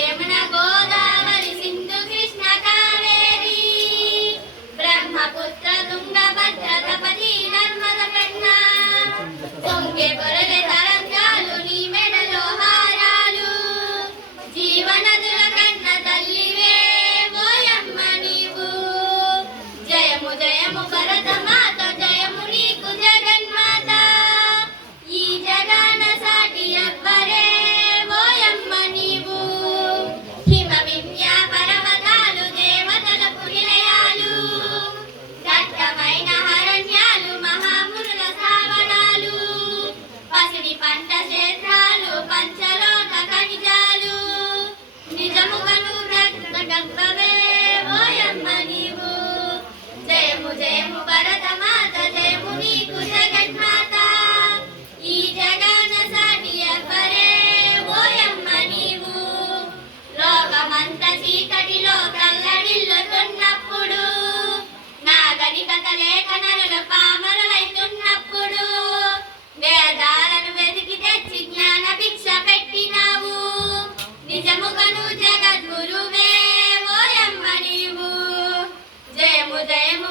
యమున గోదావరి సింధు కృష్ణ కావేరి బ్రహ్మపుత్ర తుంగభద్ర తపతి నర్మద పెన్నా పొంగే పొరగె తరంగాలు నీ మెడలో హారాలు జీవనదుల కన్న తల్లివే ఓయమ్మ నీవు జయము జయము భరత మాత జయము నీకు జగన్మాత ఈ జగన సాటి అవ్వరే ఓయమ్మ నీవు హిమ వింధ్య పర్వతాలు దేవతలకు నిలయాలు దట్టమైన హరణ్యాలు మహామునుల శ్రావణాలు పసిడి పంట క్షేత్రాలు పంచలోక ఖనిజాలు నిజముగను గర్భవే ఓయమ్మ నీవు జయము జయము భరత మాత జయము నీకు జగన్మాత ఈ జగన సాటి అవ్వరే ఓయమ్మ నీవు లోకమంత చీకటిలో కల్లడిల్లుతున్నప్పుడు నాగరికత లేఖనల పామరులైతున్నప్పుడు వేదాలను వెతికి తెచ్చి జ్ఞాన భిక్ష పెట్టినావు నిజముగను జగద్గురువే ఓయమ్మ నీవు జయము జయము